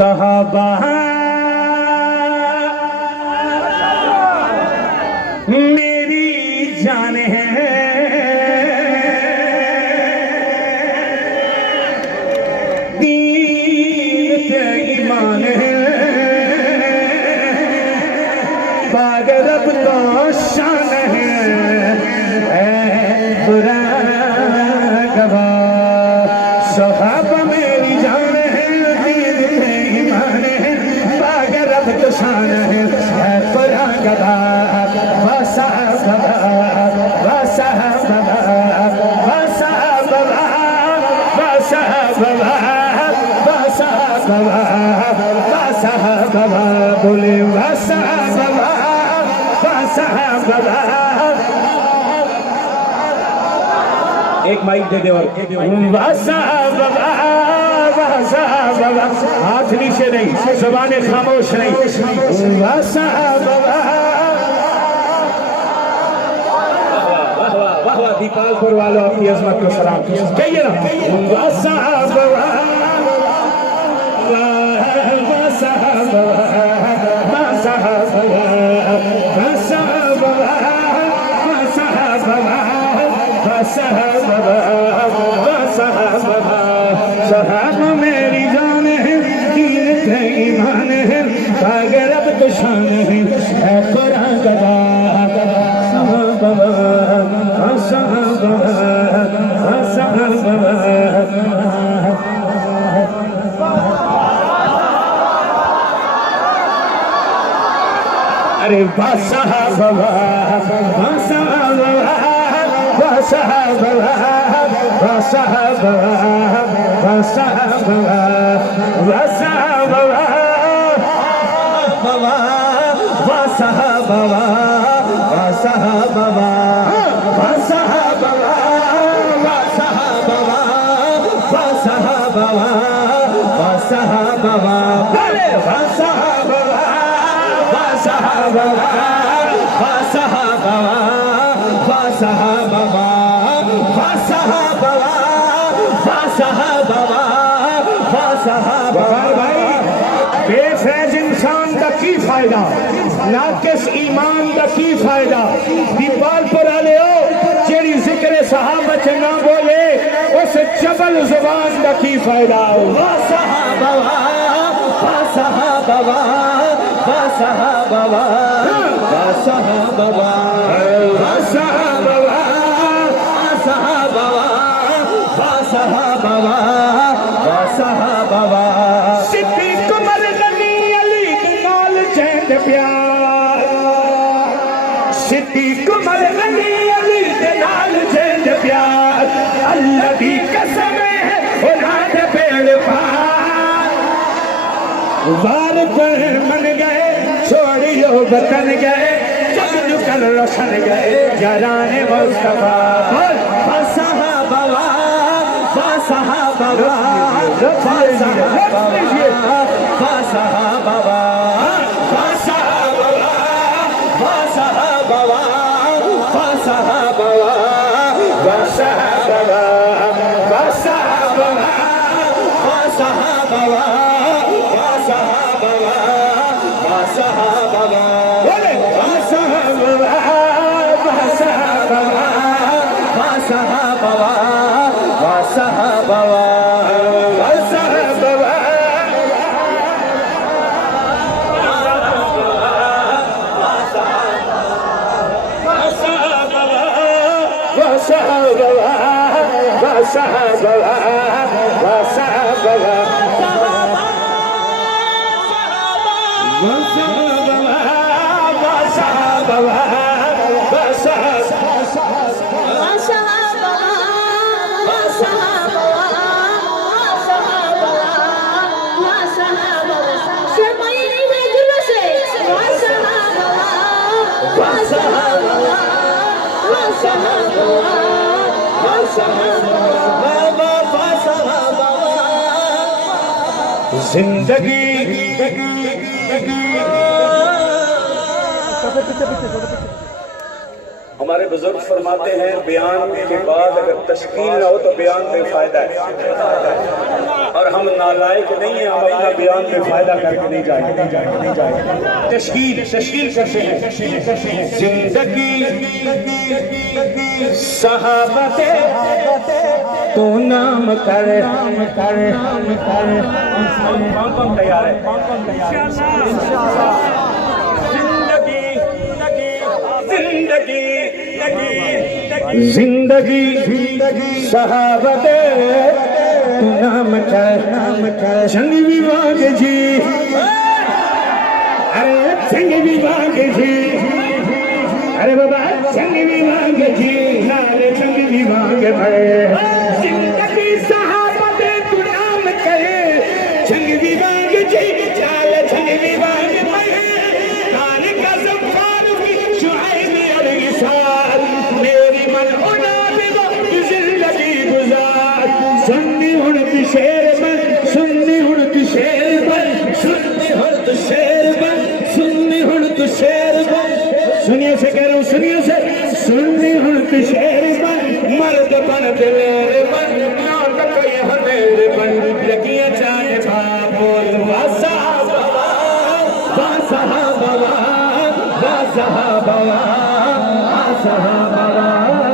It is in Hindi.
सहाबा मेरी जान है, दीन पे ईमान है, बाग रब तो शान है, बुरा गवा सहाबा मेरी जान है, दीन पे ईमान है, बाग रब तो शान है, बुरा गवा बोले एक माइक दे दे, हाथ नीचे नहीं, ज़बान खामोश नहीं। दीपालपुर वालों अपनी अजमत को सलाम कहिए ना। सहाबा मेरी जान है, दीन पे ईमान है, अगर अब तो शान है, कुरान गदा अरे बेफैज इंसान का की फायदा, नाकिस ईमान का की फायदा। दीपालपुर वाले हो जेड़ी जिक्र सहाबा च ना बोले, उस जबल जुबान का की फायदा। सिद्दीक उमर गनी अली दे नाल चैन प्यार, सिद्दीक उमर गनी अली दे नाल चैन प्यार, अल्लाह दी कसम है औलाद पेड़ पार, वार पर मन गए छोड़ियो वतन गए, जग जुकल रोशन गए याराने मुस्तफा। जिंदगी हमारे बुजुर्ग फरमाते हैं बयान के बाद अगर तशकील ना हो तो बयान बेफायदा है, और हम नालायक नहीं है, हम अपना बयान बेफायदा करके नहीं जाएंगे। तशकील करते हैं। जिंदगी सहाबते तू नाम कर। कौन तैयार है? जिंदगी सहाबते तू नाम कर। संग विभाग जी, अरे संग विभाग जी, अरे बाबा संग विभाग जी, नारे संग विभाग में जिंदगी सहाबते तू नाम कर। संग विभाग जी, चाल संग विभाग में कान का सफार की शुआइब और इसार, मेरी मन होना बिवा जिंदगी गुजार। सुन्नी हुण की शेर बन, सुन्नी हुण की शेर बन, सुन्नी हुण तो शेर बन, सुन्नी हुण तो शेर बन। सुनिए से कह रहा हूँ, सुनिए से, सुन्नी हुण की शेर बन, मर्द बन दिलेर बन, नौट कोई हमेर बन, लगियां चाहे बाबोल वासा बाबा, वासा बाबा, वासा बाबा, वासा बाबा।